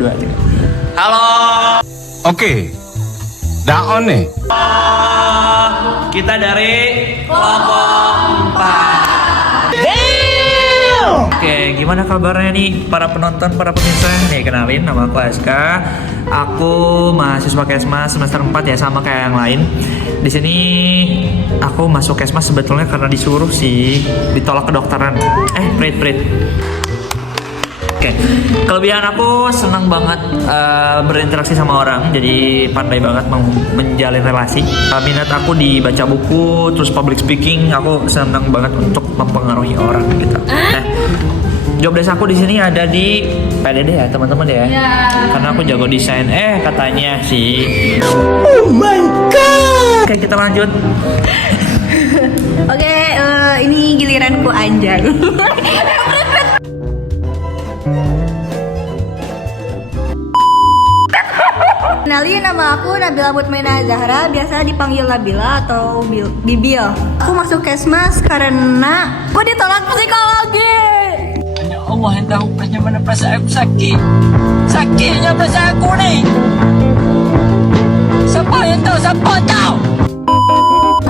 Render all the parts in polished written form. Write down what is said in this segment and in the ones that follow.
2, 3. Halo. Oke. Daon nih. Kita dari kelompok 4. Oke, gimana kabarnya nih para penonton, para pemirsa? Nih, kenalin, nama aku Aska. Aku mahasiswa Kesmas semester 4 ya, sama kayak yang lain. Di sini aku masuk Kesmas sebetulnya karena disuruh sih, ditolak kedokteran. Prit. Oke, kelebihan aku senang banget berinteraksi sama orang, jadi pandai banget menjalin relasi. Minat aku di baca buku, terus public speaking, aku senang banget untuk mempengaruhi orang gitu. Job desk aku di sini ada di PDD ya teman-teman ya. Karena aku jago desain. Katanya sih. Oh my god. Oke, kita lanjut. Oke, ini giliranku Anjang. Kenalin, nama aku Nabila Mutmainah Zahra, biasa dipanggil Nabila atau Bibil. Aku masuk Kesmas karena aku ditolak psikologi. Hanya Allah yang tahu bagaimana perasaan aku sakit. Sakitnya perasaan aku nih. Siapa yang tahu? Siapa tahu?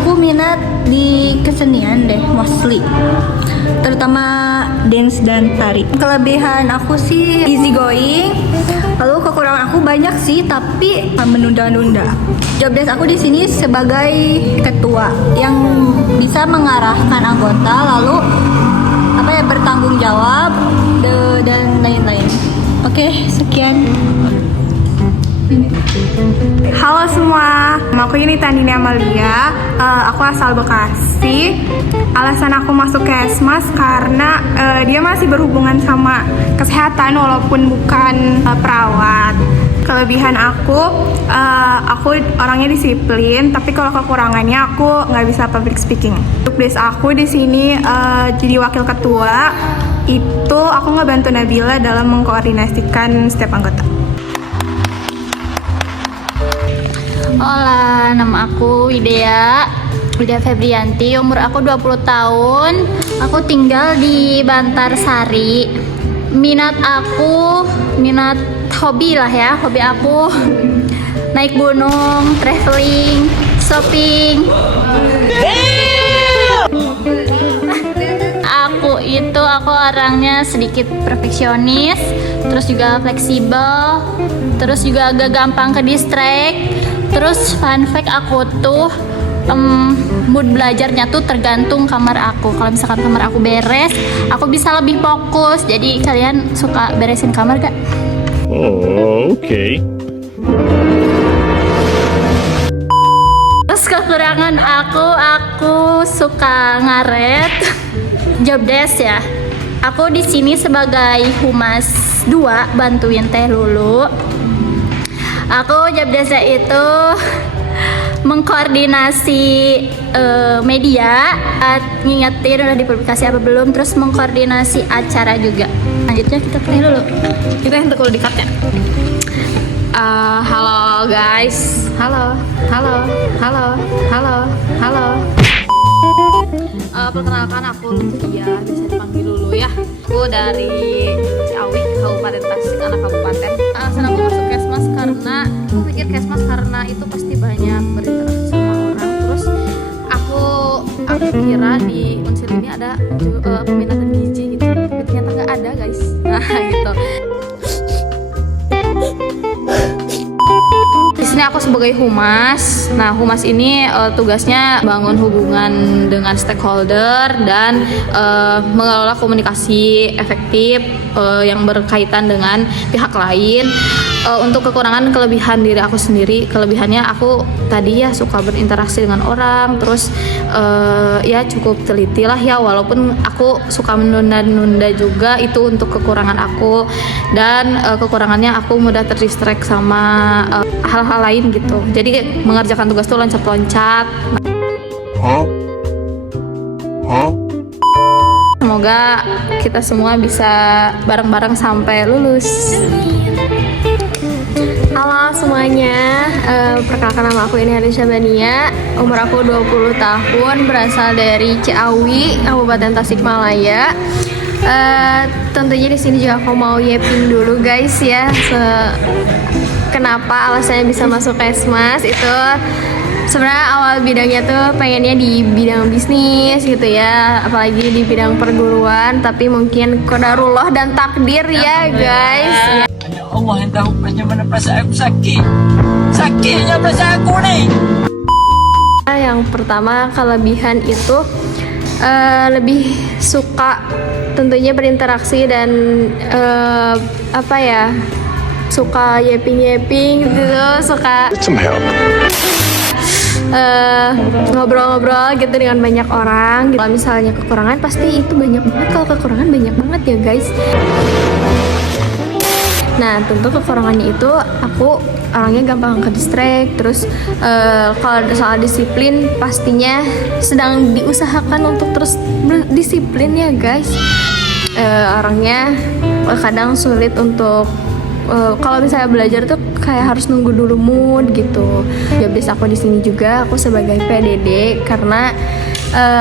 Aku minat di kesenian deh, mostly. Terutama dance dan tari. Kelebihan aku sih easy going. Lalu kekurangan aku banyak sih, tapi menunda-nunda. Job desk aku di sini sebagai ketua yang bisa mengarahkan anggota, lalu bertanggung jawab dan lain-lain. Oke, sekian. Halo semua, nama aku ini Tandini Amalia. Aku asal Bekasi. Alasan aku masuk Kesmas karena dia masih berhubungan sama kesehatan walaupun bukan perawat. Kelebihan aku orangnya disiplin, tapi kalau kekurangannya aku nggak bisa public speaking. Untuk desk aku di sini jadi wakil ketua, itu aku ngebantu Nabila dalam mengkoordinasikan setiap anggota. Hola, nama aku Widya Febrianti, umur aku 20 tahun. Aku tinggal di Bantarsari. Minat hobi lah ya. Hobi aku naik gunung, traveling, shopping. Aku orangnya sedikit perfeksionis, terus juga fleksibel, terus juga agak gampang ke distract. Terus fun fact aku tuh mood belajarnya tuh tergantung kamar aku. Kalau misalkan kamar aku beres, aku bisa lebih fokus. Jadi kalian suka beresin kamar gak? Oh, oke. Terus kekurangan aku suka ngaret. Job desk ya. Aku di sini sebagai humas 2, bantuin Teh Lulu. Aku job desk-nya itu mengkoordinasi media, ngingetin udah dipublikasi apa belum, terus mengkoordinasi acara juga. Lanjutnya kita play dulu. Kita yang tekul di cut ya. Halo guys. Halo. Perkenalkan aku Lucia, bisa dipanggil dulu ya. Aku dari Ciawi, Kabupaten Tasik, anak kabupaten. Alasan aku masuk Kesmas karena aku pikir Kesmas karena itu pasti banyak berinteraksi sama orang. Terus aku kira di Unsur ini ada peminatan gizi gitu, tapi ternyata nggak ada guys. Nah gitu. Di sini aku sebagai humas. Nah, humas ini tugasnya bangun hubungan dengan stakeholder dan mengelola komunikasi efektif yang berkaitan dengan pihak lain. Untuk kekurangan kelebihan diri aku sendiri, kelebihannya aku tadi ya suka berinteraksi dengan orang, terus ya cukup teliti lah ya, walaupun aku suka menunda-nunda juga, itu untuk kekurangan aku. Dan kekurangannya aku mudah terdistract sama hal-hal lain gitu, jadi mengerjakan tugas tuh loncat-loncat. Semoga kita semua bisa bareng-bareng sampai lulus. Halo semuanya, perkenalkan nama aku ini Harisha Bania, umur aku 20 tahun, berasal dari Ciawi, Kabupaten Tasikmalaya. tentunya di sini juga aku mau yeping dulu guys ya. Kenapa alasannya bisa masuk Kesmas itu sebenarnya awal bidangnya tuh pengennya di bidang bisnis gitu ya, apalagi di bidang perguruan, tapi mungkin qadarullah dan takdir ya guys. Hanya Allah yang tahu bagaimana perasaan aku sakit. Sakitnya perasaan aku nih. Yang pertama kelebihan itu lebih suka tentunya berinteraksi dan apa ya, suka yeping gitu, suka Some help. ngobrol-ngobrol gitu dengan banyak orang. Kalau misalnya kekurangan pasti itu banyak banget, kalau kekurangan banyak banget ya guys. Nah tentu kekurangannya itu aku orangnya gampang ke distract. Terus kalau soal disiplin pastinya sedang diusahakan untuk terus berdisiplin ya guys. Orangnya kadang sulit untuk kalau misalnya belajar tuh kayak harus nunggu dulu mood gitu. Jobdesk aku di sini juga aku sebagai PDD karena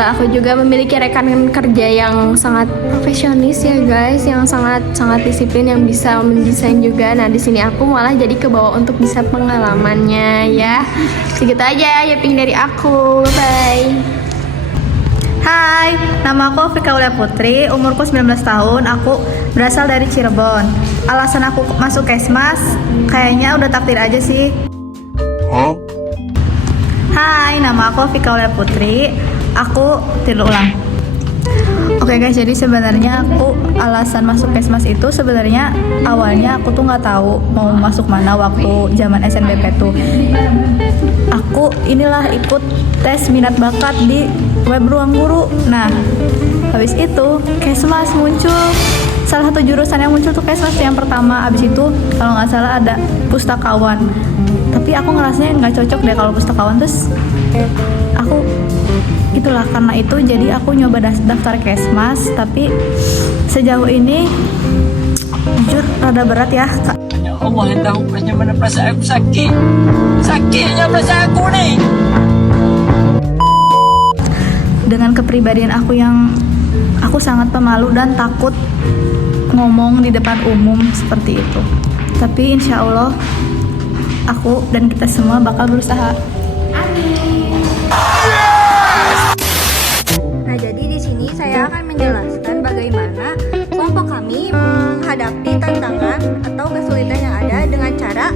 aku juga memiliki rekan kerja yang sangat profesionis ya guys, yang sangat disiplin, yang bisa mendesain juga. Nah di sini aku malah jadi kebawa untuk bisa pengalamannya ya. Segitu aja yeping dari aku. Bye. Hai, nama aku Afrika Ulia Putri, umurku 19 tahun, aku berasal dari Cirebon. Alasan aku masuk Kesmas, kayaknya udah takdir aja sih. Hai, nama aku Afrika Ulia Putri, aku tilu ulang. Oke guys, jadi sebenarnya aku alasan masuk Kesmas itu sebenarnya awalnya aku tuh nggak tahu mau masuk mana waktu zaman SNBP tuh. Aku inilah ikut tes minat bakat di web ruang guru. Nah, habis itu Kesmas muncul. Salah satu jurusan yang muncul tuh Kesmas yang pertama. Habis itu kalau nggak salah ada pustakawan. Tapi aku ngerasanya nggak cocok deh kalau pustakawan. Terus aku itulah karena itu jadi aku nyoba daftar Kesmas. Tapi sejauh ini jujur rada berat ya. Hanya Allah yang tahu bagaimana perasaan aku sakit. Sakitnya perasaan aku nih. Dengan kepribadian aku yang aku sangat pemalu dan takut ngomong di depan umum seperti itu. Tapi insya Allah aku dan kita semua bakal berusaha. Nah, jadi di sini saya akan menjelaskan bagaimana kelompok kami menghadapi tantangan atau kesulitan yang ada dengan cara,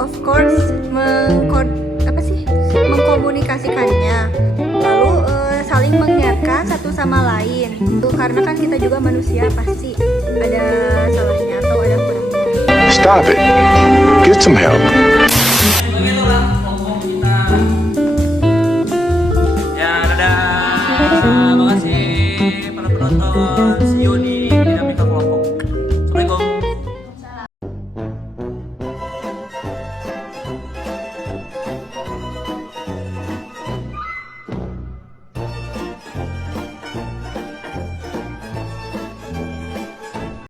of course, mengkomunikasikannya, lalu saling mengingatkan satu sama lain. Karena kan kita juga manusia, pasti ada salahnya atau ada kurangnya. Stop it. Get some help. Begitulah kelompok kita. Ya, dadah. Makasih para penonton.